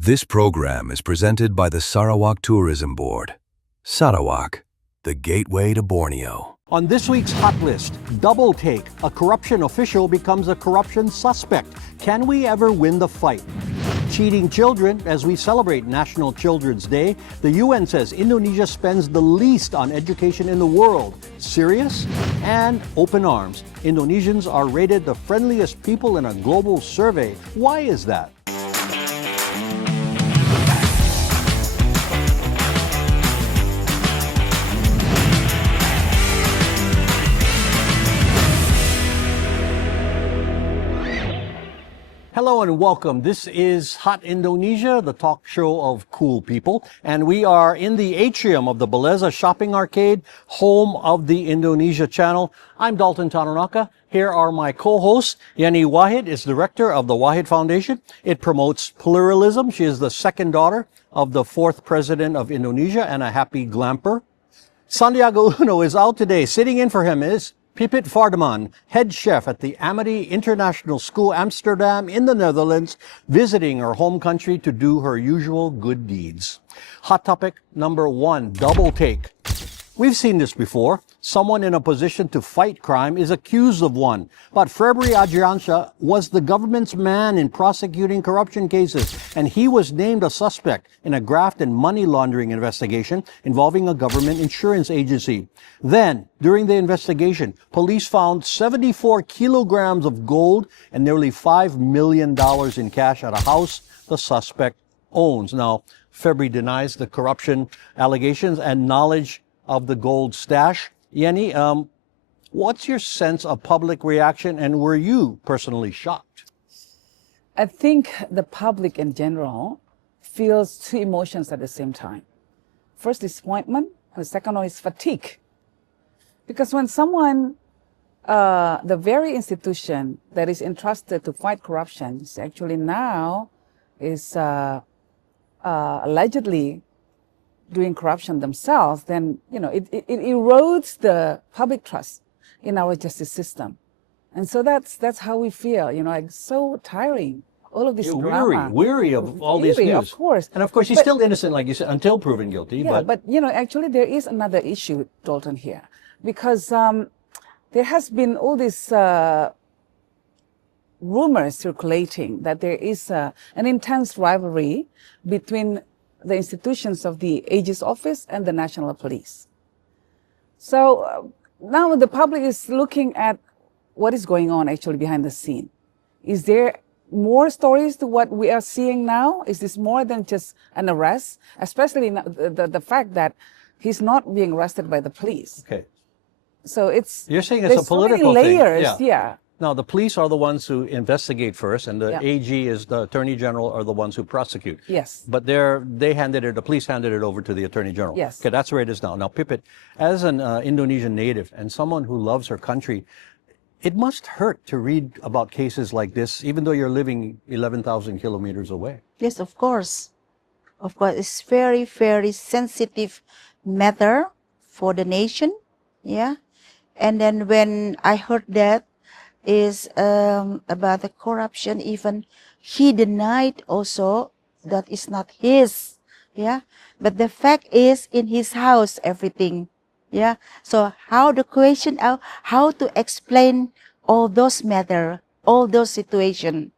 This program is presented by the Sarawak Tourism Board. Sarawak, the gateway to Borneo. On this week's Hot List, double take. A corruption official becomes a corruption suspect. Can we ever win the fight? Cheating children. As we celebrate National Children's Day, the UN says Indonesia spends the least on education in the world. Serious? And open arms. Indonesians are rated the friendliest people in a global survey. Why is that? Hello and welcome. This is Hot Indonesia, the talk show of cool people. And we are in the atrium of the Beleza Shopping Arcade, home of the Indonesia channel. I'm Dalton Tanonaka. Here are my co-hosts. Yenny Wahid is director of the Wahid Foundation. It promotes pluralism. She is the second daughter of the fourth president of Indonesia and a happy glamper. Santiago Uno is out today. Sitting in for him is Pipiet Fardiman, head chef at the Amity International School, Amsterdam in the Netherlands, visiting her home country to do her usual good deeds. Hot topic number one, double take. We've seen this before. Someone in a position to fight crime is accused of one. But Febrie Adriansyah was the government's man in prosecuting corruption cases, and he was named a suspect in a graft and money laundering investigation involving a government insurance agency. Then, during the investigation, police found 74 kilograms of gold and nearly $5 million in cash at a house the suspect owns. Now, Febrie denies the corruption allegations and knowledge of the gold stash. Yenny, what's your sense of public reaction, and were you personally shocked? I think the public in general feels two emotions at the same time. First, disappointment, and the second one is fatigue. Because when someone, the very institution that is entrusted to fight corruption is actually now is allegedly doing corruption themselves, then it erodes the public trust in our justice system, and so that's how we feel. Like so tiring. All of this drama. Weary of all this news. Of course. And of course, he's still innocent, like you said, until proven guilty. Yeah, but actually, there is another issue, Dalton, here, because there has been all these rumors circulating that there is an intense rivalry between the institutions of the AG's office and the National Police. So now the public is looking at what is going on actually behind the scene. Is there more stories to what we are seeing now? Is this more than just an arrest? Especially the fact that he's not being arrested by the police. Okay. So you're saying it's a political so many layers, thing. yeah. Now, the police are the ones who investigate first, and the Yeah. AG is the Attorney General are the ones who prosecute. Yes. But the police handed it over to the Attorney General. Yes. Okay, that's where it is now. Now, Pipiet, as an Indonesian native and someone who loves her country, it must hurt to read about cases like this, even though you're living 11,000 kilometers away. Yes, of course. Of course, it's very, very sensitive matter for the nation. Yeah. And then when I heard that is about the corruption, even he denied also that it's not his. Yeah. But the fact is in his house, everything. Yeah. So how the question, how to explain all those matter, all those situations.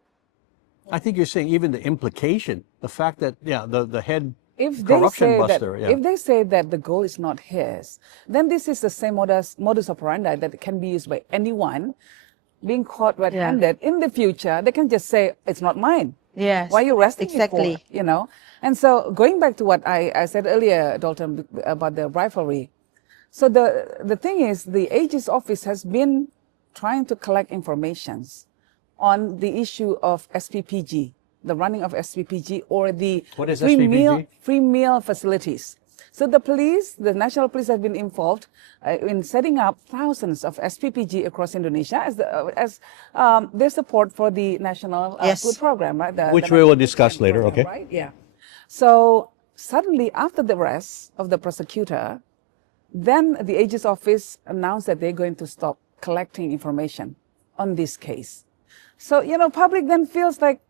I think you're saying even the implication, the fact that, the head If corruption buster. if they say that the goal is not his, then this is the same modus operandi that can be used by anyone being caught red-handed. In the future, they can just say, it's not mine. Yes. Why are you arresting exactly. me for? And so going back to what I said earlier, Dalton, about the rivalry. So the thing is, the AG's office has been trying to collect informations on the issue of SPPG, the running of SPPG, or the What is free SPPG? free meal facilities. So the police, the national police, have been involved in setting up thousands of SPPG across Indonesia as their support for the national Yes. food program, right? Which the we will national discuss food later, program, okay? Right? Yeah. So suddenly, after the arrest of the prosecutor, then the AG's office announced that they're going to stop collecting information on this case. So, public then feels like,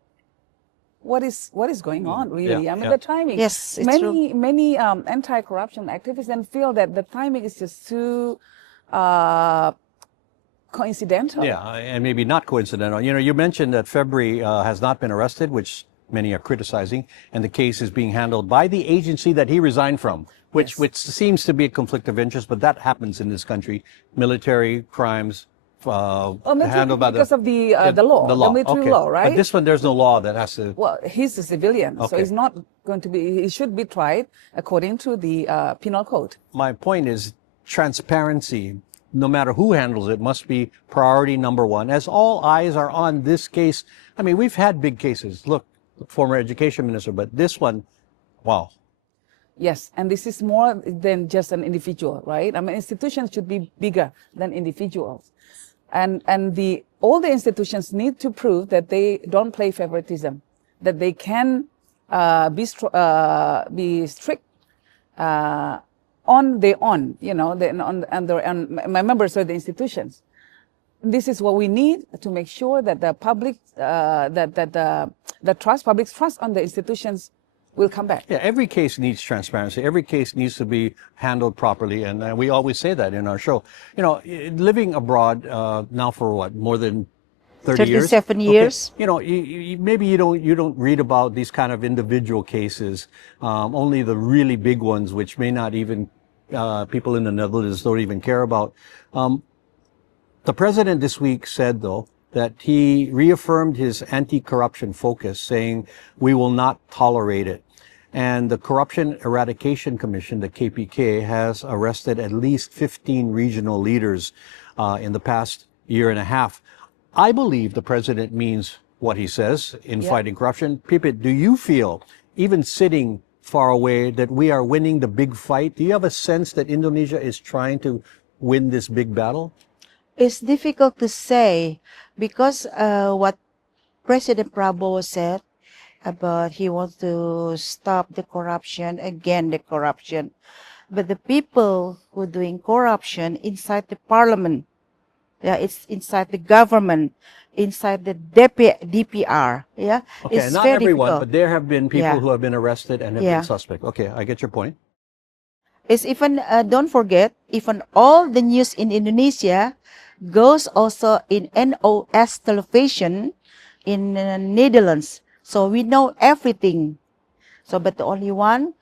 what is going on, really. Yeah, I mean, yeah. the timing. Yes, it's true. Many anti-corruption activists then feel that the timing is just too coincidental. Yeah, and maybe not coincidental. You know, you mentioned that Febrie has not been arrested, which many are criticizing, and the case is being handled by the agency that he resigned from, which seems to be a conflict of interest, but that happens in this country. Military crimes handled by because of the law, the military law, right? But this one, there's no law that has to... Well, he's a civilian, so Okay. he's not going to be, he should be tried according to the penal code. My point is transparency, no matter who handles it, must be priority number one, as all eyes are on this case. I mean, we've had big cases. Look, former education minister, but this one, wow. Yes, and this is more than just an individual, right? I mean, institutions should be bigger than individuals. And all the institutions need to prove that they don't play favoritism, that they can be strict on their own, you know, on members of the institutions. This is what we need to make sure that the public, public's trust on the institutions will come back. Yeah, every case needs transparency. Every case needs to be handled properly, and we always say that in our show. You know, living abroad now for what, more than 30 years? 37 years. Okay. You know, maybe you don't read about these kind of individual cases, only the really big ones, which may not even people in the Netherlands don't even care about. The president this week said, though, that he reaffirmed his anti-corruption focus, saying we will not tolerate it. And the Corruption Eradication Commission, the KPK, has arrested at least 15 regional leaders in the past year and a half. I believe the president means what he says in fighting corruption. Pipiet, do you feel, even sitting far away, that we are winning the big fight? Do you have a sense that Indonesia is trying to win this big battle? It's difficult to say because what President Prabowo said about he wants to stop the corruption, again the corruption. But the people who are doing corruption inside the parliament, yeah, it's inside the government, inside the DPR, yeah. Okay, it's not very everyone, difficult. but there have been people Yeah. who have been arrested and have Yeah. been suspect. Okay, I get your point. It's even, don't forget, even all the news in Indonesia goes also in NOS television in Netherlands. So we know everything. So, but the only one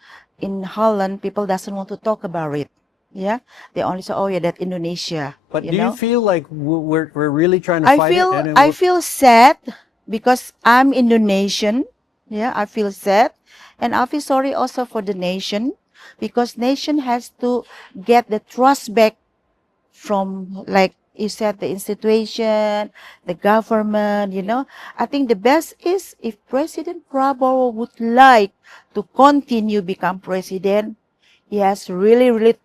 in Holland, people doesn't want to talk about it. Yeah, they only say, oh yeah, that's Indonesia. But do know? you feel like we're really trying to fight it? And I feel sad because I'm Indonesian. Yeah, I feel sad. And I feel sorry also for the nation because nation has to get the trust back from, like you said, the institution, the government, you know. I think the best is if President Prabowo would like to continue become president, he has really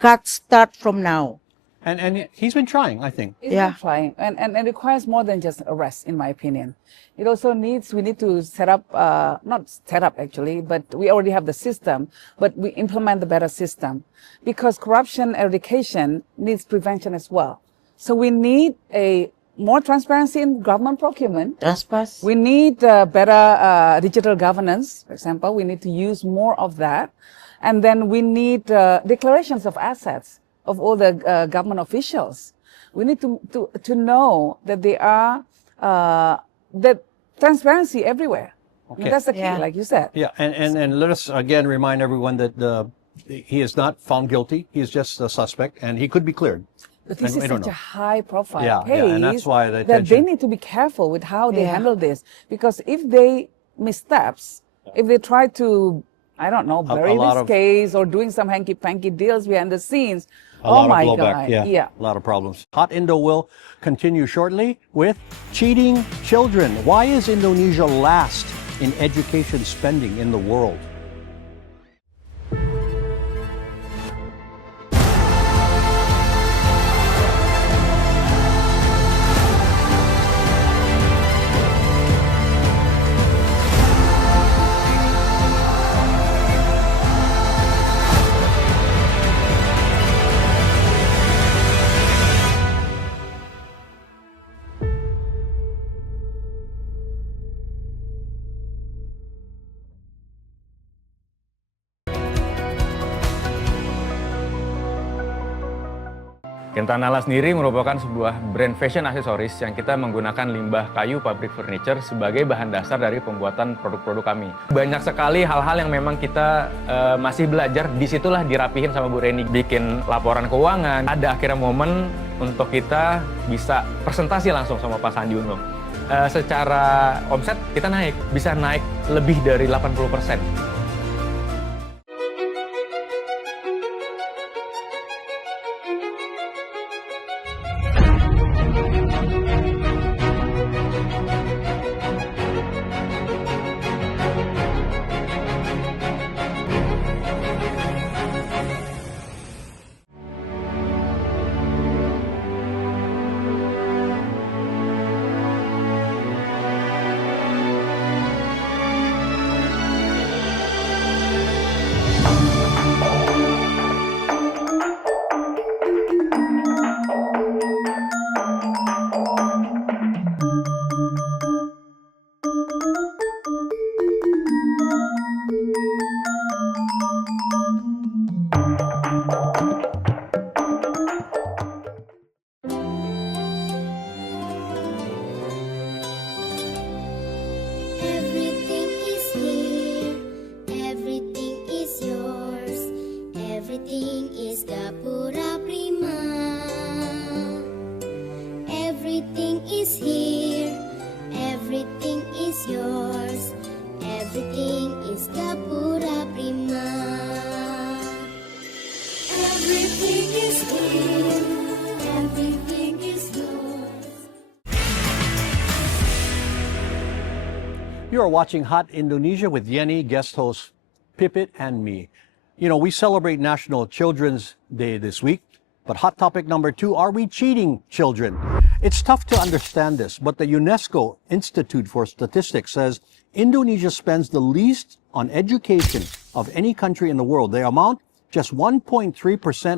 got start from now. And he's been trying, I think. It's Yeah. been trying, and it requires more than just arrest, in my opinion. It also needs, we need to set up, not set up actually, but we already have the system, but we implement the better system. Because corruption eradication needs prevention as well. So we need a more transparency in government procurement. Transparency. We need better digital governance, for example. We need to use more of that. And then we need declarations of assets of all the government officials. We need to know that they are, that transparency everywhere. I mean, Okay. that's the key, Yeah. like you said. Yeah, and let us again remind everyone that he is not found guilty. He is just a suspect, and he could be cleared. But this And is we don't such a know. high-profile Yeah, case and that's why the that they attention- need to be careful with how they Yeah. handle this. Because if they missteps, if they try to, I don't know, bury lot this of- case or doing some hanky-panky deals behind the scenes, A oh lot my of blowback. God, Yeah, a lot of problems. Hot Indo will continue shortly with cheating children. Why is Indonesia last in education spending in the world? Quintanala sendiri merupakan sebuah brand fashion aksesoris yang kita menggunakan limbah kayu pabrik furniture sebagai bahan dasar dari pembuatan produk-produk kami. Banyak sekali hal-hal yang memang kita masih belajar, disitulah dirapihin sama Bu Reni. Bikin laporan keuangan, ada akhirnya momen untuk kita bisa presentasi langsung sama Pak Sandi Uno. Secara omset kita bisa naik lebih dari 80%. You are watching Hot Indonesia with Yenny, guest host Pipiet, and me. You know, we celebrate National Children's Day this week, but hot topic number 2, are we cheating children? It's tough to understand this, but the UNESCO Institute for Statistics says Indonesia spends the least on education of any country in the world. They amount just 1.3%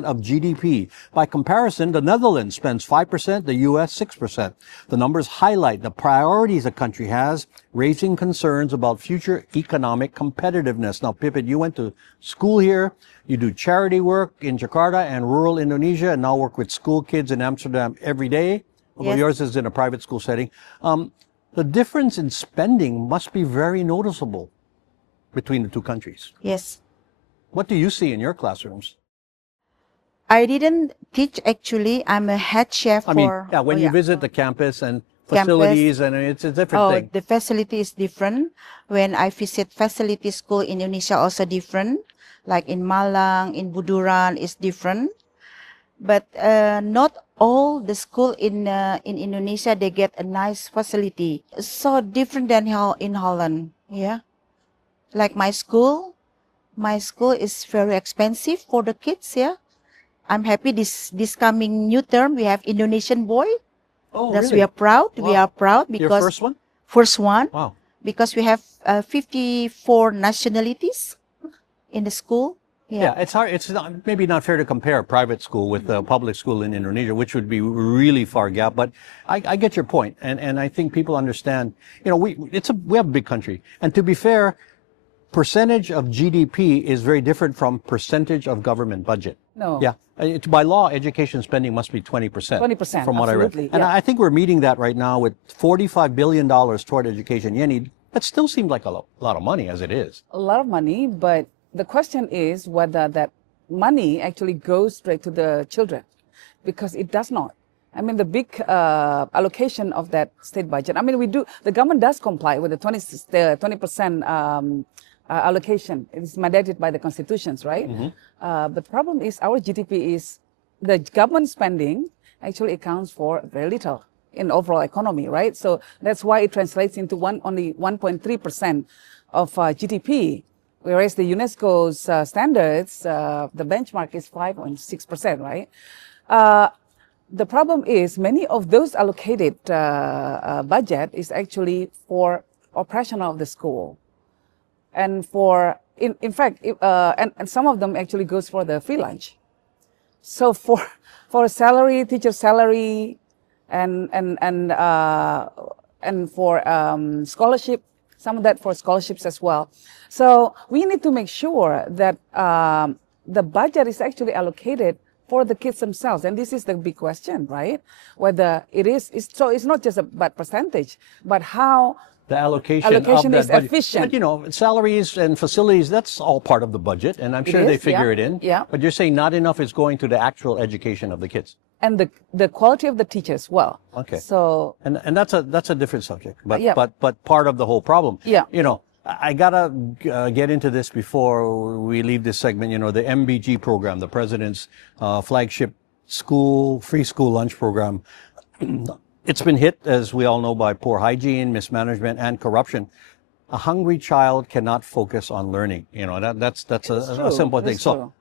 of GDP. By comparison, the Netherlands spends 5%, the US 6%. The numbers highlight the priorities a country has, raising concerns about future economic competitiveness. Now, Pipiet, you went to school here, you do charity work in Jakarta and rural Indonesia, and now work with school kids in Amsterdam every day. Although Yes. yours is in a private school setting. The difference in spending must be very noticeable between the two countries. Yes. What do you see in your classrooms? I didn't teach actually. I'm a head chef I mean, for. yeah, when oh, you visit the campus and facilities, and it's a different thing. The facility is different. When I visit facility school in Indonesia, also different. Like in Malang, in Buduran, is different. But not all the school in Indonesia, they get a nice facility. So different than how in Holland. Yeah, like my school is very expensive for the kids. Yeah, I'm happy this coming new term we have Indonesian boy. Oh, That's really? we are proud. Wow. We are proud Your because first one? first one. Wow. Because we have 54 nationalities in the school. Yeah, it's hard. It's maybe not fair to compare private school with the public school in Indonesia, which would be really far gap. But I get your point, and I think people understand. You know, we have a big country, and to be fair, percentage of GDP is very different from percentage of government budget. No. Yeah. By law, education spending must be 20%. 20%, from what I read. absolutely, And yeah. I think we're meeting that right now with $45 billion toward education. Yenny, that still seems like a lot of money as it is. A lot of money, but the question is whether that money actually goes straight to the children, because it does not. I mean, the big allocation of that state budget. I mean, the government does comply with the 20% allocation. It is mandated by the constitutions, right? But the problem is our GDP is, the government spending actually accounts for very little in overall economy, right? So that's why it translates into only 1.3% of GDP. Whereas the UNESCO's standards, the benchmark is 5.6%, right? The problem is many of those allocated budget is actually for operational of the school. And in fact, and some of them actually goes for the free lunch. So for salary, teacher salary, and for scholarship, some of that for scholarships as well. So we need to make sure that the budget is actually allocated for the kids themselves? And this is the big question, right? Whether so it's not just about percentage, but how the allocation of is that budget. efficient. But you know, salaries and facilities, that's all part of the budget, and I'm sure they figure it in. Yeah. But you're saying not enough is going to the actual education of the kids. And the quality of the teachers, well. Okay. So and that's a different subject, but Yeah. but part of the whole problem. Yeah. You know, I gotta get into this before we leave this segment. You know, the MBG program, the president's flagship free school lunch program. It's been hit, as we all know, by poor hygiene, mismanagement, and corruption. A hungry child cannot focus on learning. You know, that's a simple thing. So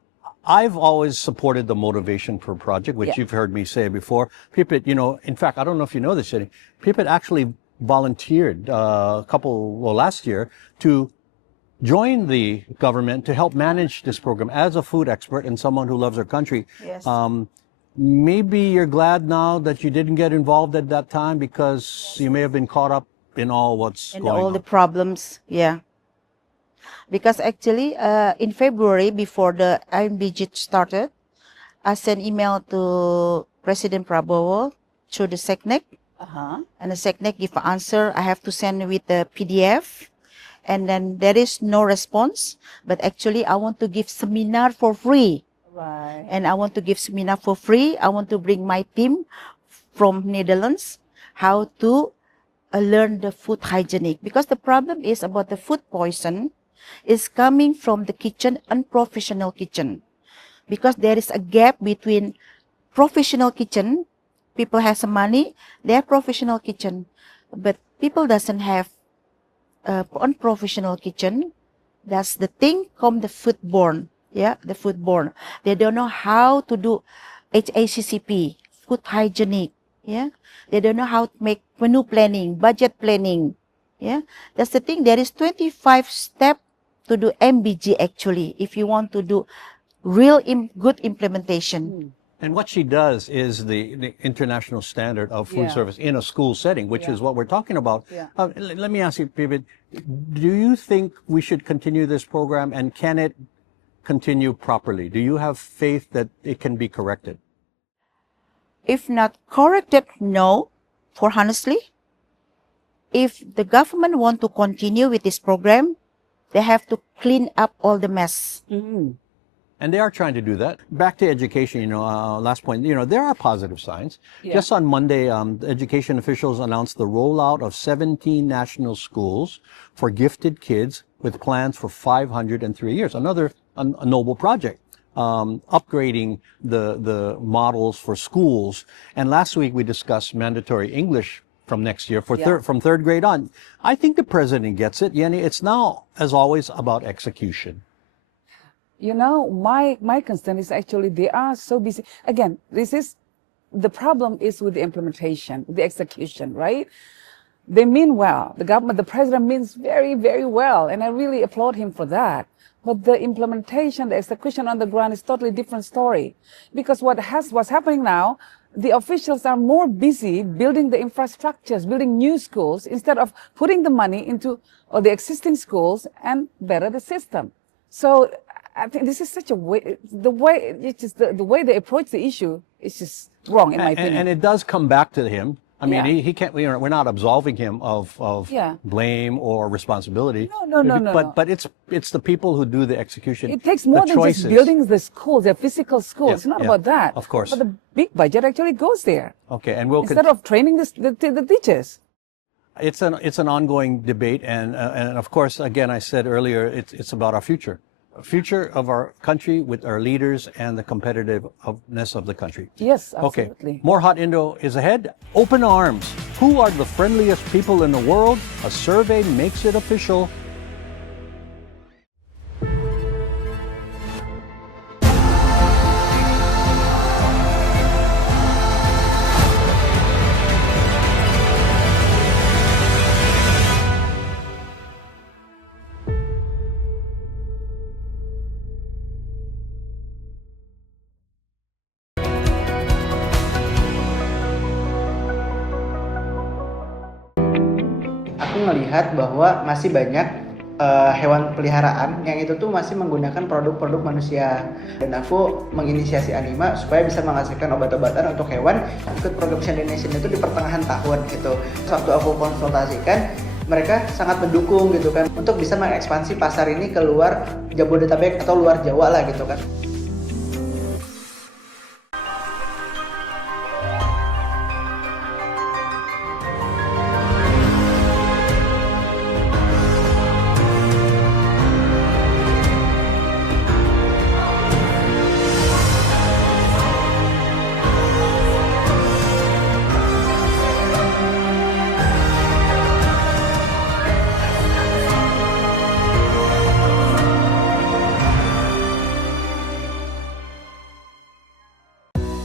I've always supported the Motivation for Project, which you've heard me say before. Pipiet, you know, in fact, I don't know if you know this, Yenny. Pipiet actually volunteered last year to join the government to help manage this program as a food expert and someone who loves our country. Yes. Maybe you're glad now that you didn't get involved at that time because you may have been caught up in all what's And going all on. the problems, yeah. Because actually, in February, before the IMBG started, I sent email to President Prabowo through the SECNEC. And the SECNEC give an answer. I have to send with the PDF. And then there is no response. But actually, I want to give seminar for free. right. And I want to give seminar for free. I want to bring my team from Netherlands how to learn the food hygienic. Because the problem is about the food poison is coming from the kitchen, unprofessional kitchen. Because there is a gap between professional kitchen, people have some money, they have professional kitchen. But people doesn't have unprofessional kitchen. That's the thing come the foodborne. Yeah, the foodborne. They don't know how to do HACCP, food hygienic. Yeah, they don't know how to make menu planning, budget planning. Yeah, that's the thing. There is 25 steps to do MBG actually, if you want to do real good implementation. And what she does is the international standard of food service in a school setting, which is what we're talking about. Yeah. Let me ask you, Pipiet, do you think we should continue this program, and can it continue properly? Do you have faith that it can be corrected? If not corrected, no, for honestly. If the government want to continue with this program, they have to clean up all the mess. And they are trying to do that. Back to education, you know, last point, you know, there are positive signs. Just on Monday, education officials announced the rollout of 17 national schools for gifted kids with plans for 503 years. Another a noble project, upgrading the models for schools. And last week we discussed mandatory English from next year for from third grade on. I think the president gets it, Yenny. It's now, as always, about execution. You know, my concern is actually they are so busy. Again, the problem is with the implementation, the execution, right? They mean well. The government, the president means very, very well. And I really applaud him for that. But the implementation, the execution on the ground is totally different story. Because what's happening now, the officials are more busy building the infrastructures, building new schools, instead of putting the money into the existing schools and better the system. So I think this is such a way, the way they approach the issue is just wrong in my opinion. And it does come back to him. I mean, he can't. We're not absolving him of blame or responsibility. No. But it's the people who do the execution. It takes more than just building the schools, the physical schools. It's not about that. Of course. But the big budget actually goes there. Okay, and instead of training the teachers. It's an ongoing debate, and of course, again, I said earlier, it's about our future. Future of our country with our leaders and the competitiveness of the country. Yes, absolutely. Okay, more Hot Indo is ahead. Open arms. Who are the friendliest people in the world? A survey makes it official. Aku melihat bahwa masih banyak hewan peliharaan yang itu tuh masih menggunakan produk-produk manusia, dan aku menginisiasi Anima supaya bisa menghasilkan obat-obatan untuk hewan. Ikut program Indonesian itu di pertengahan tahun gitu. Waktu aku konsultasikan, mereka sangat mendukung gitu kan untuk bisa mengekspansi pasar ini ke luar Jabodetabek atau luar Jawa lah gitu kan.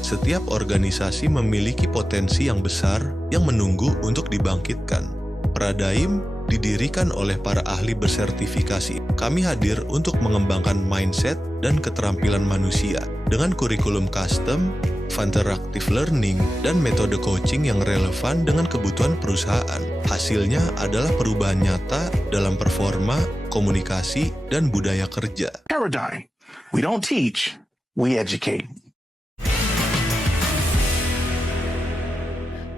Setiap organisasi memiliki potensi yang besar yang menunggu untuk dibangkitkan. Pradaim didirikan oleh para ahli bersertifikasi. Kami hadir untuk mengembangkan mindset dan keterampilan manusia dengan kurikulum custom, interactive learning, dan metode coaching yang relevan dengan kebutuhan perusahaan. Hasilnya adalah perubahan nyata dalam performa, komunikasi, dan budaya kerja. Paradigm. We don't teach, we educate.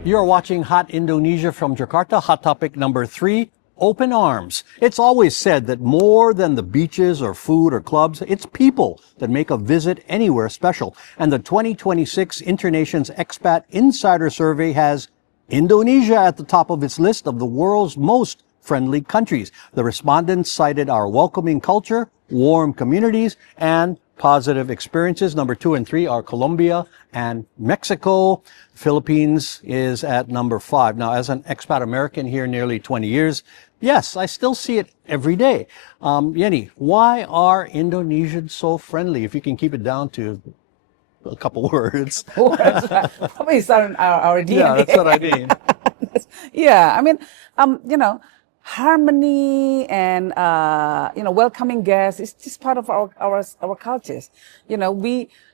You're watching Hot Indonesia from Jakarta. Hot topic number 3, open arms. It's always said that more than the beaches or food or clubs, it's people that make a visit anywhere special. And the 2026 Internations Expat Insider Survey has Indonesia at the top of its list of the world's most friendly countries. The respondents cited our welcoming culture, warm communities, and positive experiences. Number 2 and 3 are Colombia and Mexico. Philippines is at number 5. Now, as an expat American here nearly 20 years, yes, I still see it every day. Yenny, why are Indonesians so friendly? If you can keep it down to a couple words. Probably it's our DNA. Yeah, that's what I mean. Yeah, I mean, harmony and welcoming guests is just part of our cultures.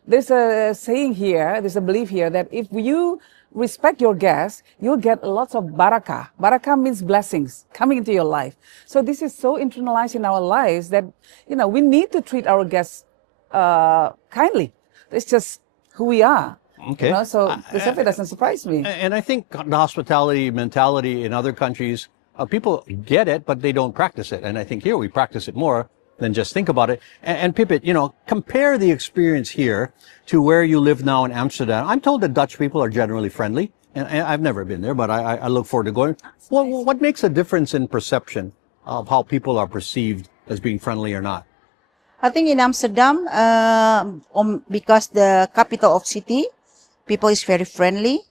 There's a saying here, there's a belief here that if you respect your guests, you'll get lots of barakah. Barakah means blessings coming into your life. So this is so internalized in our lives that we need to treat our guests kindly. It's just who we are. Okay. So this definitely doesn't surprise me. And I think the hospitality mentality in other countries, people get it, but they don't practice it. And I think here we practice it more than just think about it. And Pipiet, compare the experience here to where you live now in Amsterdam. I'm told that Dutch people are generally friendly, and I've never been there, but I look forward to going. Well, what makes a difference in perception of how people are perceived as being friendly or not? I think in Amsterdam, because the capital of city, people is very friendly.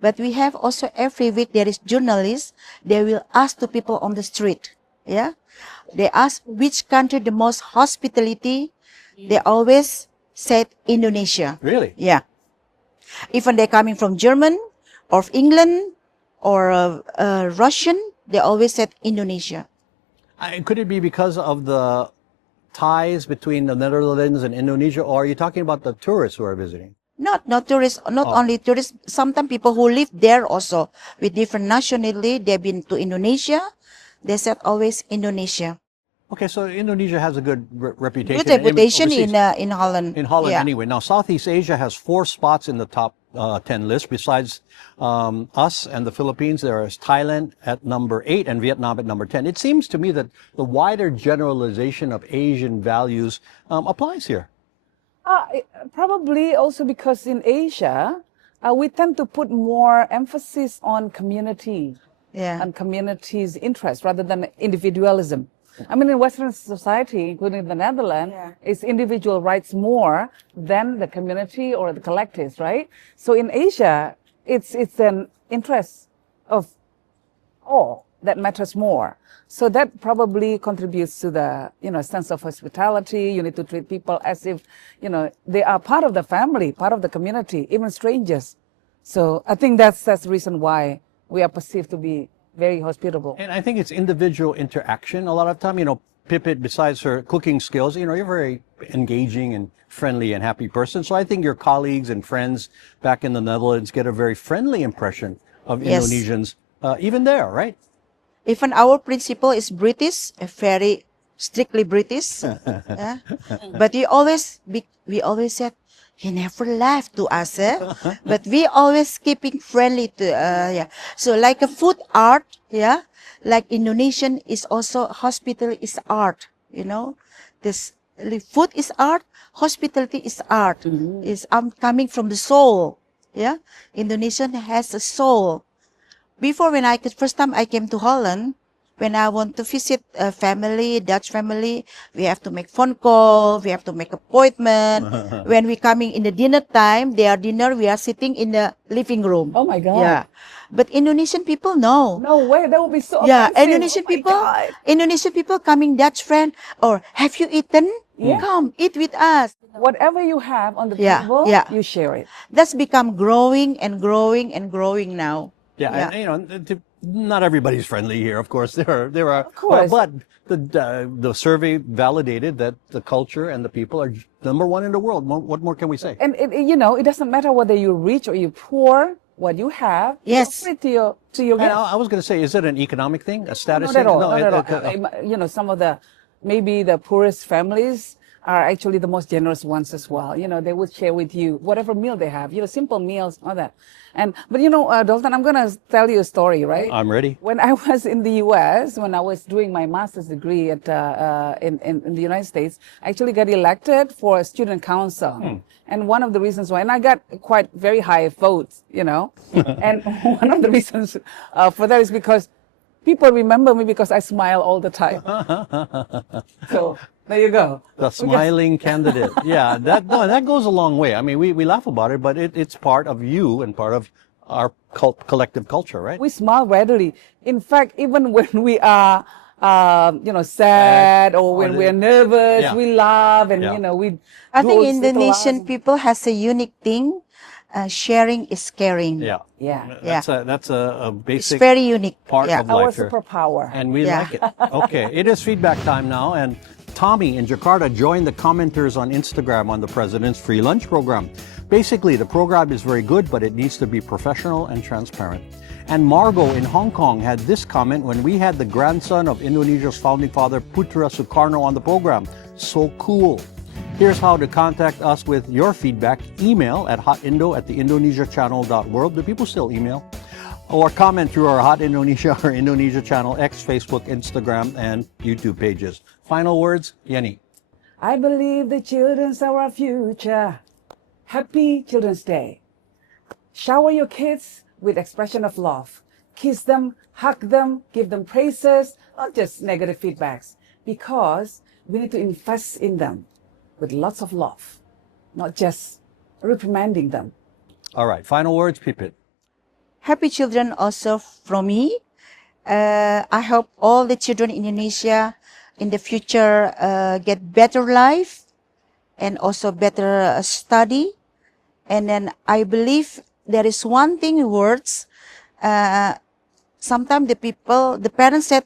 But we have also every week there is journalists. They will ask to people on the street. Yeah, they ask which country the most hospitality. They always said Indonesia. Really? Yeah. Even they're coming from German or England or Russian, they always said Indonesia. Could it be because of the ties between the Netherlands and Indonesia, or are you talking about the tourists who are visiting? Not tourists, not only tourists. Sometimes people who live there also with different nationality, they've been to Indonesia. They said always Indonesia. Okay, so Indonesia has a good reputation. Good reputation overseas. in Holland. In Holland, yeah. anyway. Now, Southeast Asia has 4 spots in the top 10 list. Besides us and the Philippines, there is Thailand at number 8 and Vietnam at number 10. It seems to me that the wider generalization of Asian values applies here. Probably also because in Asia, we tend to put more emphasis on community and community's interest rather than individualism. I mean, in Western society, including the Netherlands, it's individual rights more than the community or the collectives, right? So in Asia, it's an interest of all that matters more. So that probably contributes to the, sense of hospitality. You need to treat people as if, they are part of the family, part of the community, even strangers. So I think that's the reason why we are perceived to be very hospitable. And I think it's individual interaction a lot of time. Pipiet, besides her cooking skills, you're a very engaging and friendly and happy person. So I think your colleagues and friends back in the Netherlands get a very friendly impression of Indonesians, even there, right? Even our principal is British, very strictly British. Yeah. But we always said, he never laughed to us, eh? But we always keeping friendly to, yeah. So like a food art, yeah, like Indonesian is also, hospital is art, you know. This food is art, hospitality is art. Is coming from the soul, yeah. Indonesian has a soul. Before, first time I came to Holland, when I want to visit a family, Dutch family, we have to make phone call, we have to make appointment. When we coming in the dinner time, their dinner, we are sitting in the living room. Oh my God. Yeah. But Indonesian people, no. No way, that would be so Yeah, amazing. Indonesian people coming Dutch friend, or have you eaten? Yeah. Come, eat with us. Whatever you have on the Yeah, table, yeah. you share it. That's become growing and growing and growing now. Yeah, Yeah. and, you know, not everybody's friendly here. Of course, there are. Of course. But the survey validated that the culture and the people are number one in the world. What more can we say? And you know, it doesn't matter whether you're rich or you're poor. What you have, Yes. offer it to your And guests. I was going to say, is it an economic thing, a status Not at thing? all. No, Not at all. You know, some of maybe the poorest families are actually the most generous ones as well. You know, they would share with you whatever meal they have. You know, simple meals, all that. But you know, Dalton, I'm gonna tell you a story, right? I'm ready. When I was in the U.S., when I was doing my master's degree at in the United States, I actually got elected for a student council. And one of the reasons why, and I got quite very high votes, you know, and one of the reasons for that is because people remember me because I smile all the time. So there you go. The smiling candidate. Yeah, that goes a long way. I mean, we laugh about it, but it's part of you and part of our collective culture, right? We smile readily. In fact, even when we are, you know, sad or when we're nervous, Yeah. we laugh and, Yeah. you know, we I do think those little Indonesian laughs. people has a unique thing. Sharing is caring. Yeah. Yeah. That's a It's basic very unique. part Yeah. of Our life here. superpower. And we Yeah. like it. Okay, it is feedback time now, and Tommy in Jakarta joined the commenters on Instagram on the President's Free Lunch Program. Basically, the program is very good, but it needs to be professional and transparent. And Margot in Hong Kong had this comment when we had the grandson of Indonesia's founding father, Putra Soekarno, on the program. So cool. Here's how to contact us with your feedback. Email at hotindonesiachannel.world. Do people still email? Or comment through our Hot Indonesia or Indonesia Channel, X, Facebook, Instagram, and YouTube pages. Final words, Yenny. I believe the children's our future. Happy Children's Day. Shower your kids with expression of love. Kiss them, hug them, give them praises, not just negative feedbacks. Because we need to invest in them with lots of love, not just reprimanding them. All right, final words, Pipiet. Happy children also from me. I hope all the children in Indonesia in the future get better life and also better study. And then I believe there is one thing in words. Sometimes the parents said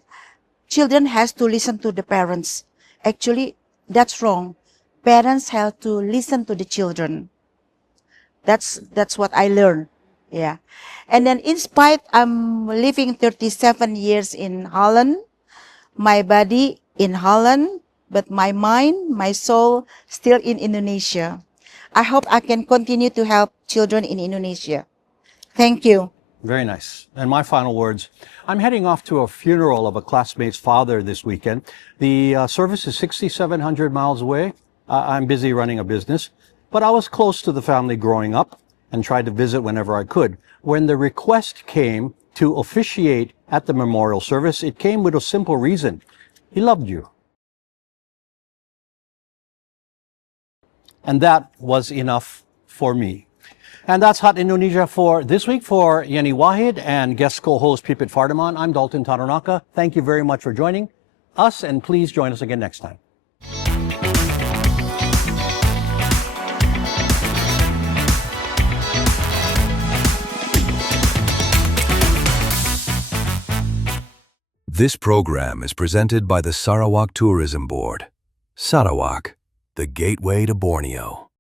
children has to listen to the parents. Actually, that's wrong. Parents have to listen to the children. That's what I learned. Yeah. And then in spite I'm living 37 years in Holland, my body in Holland, but my mind, my soul still in Indonesia. I hope I can continue to help children in Indonesia. Thank you. Very nice. And my final words. I'm heading off to a funeral of a classmate's father this weekend. The service is 6,700 miles away. I'm busy running a business, but I was close to the family growing up and tried to visit whenever I could. When the request came to officiate at the memorial service, it came with a simple reason. He loved you. And that was enough for me. And that's Hot Indonesia for this week. For Yenny Wahid and guest co-host Pipiet Fardiman, I'm Dalton Tanonaka. Thank you very much for joining us, and please join us again next time. This program is presented by the Sarawak Tourism Board. Sarawak, the gateway to Borneo.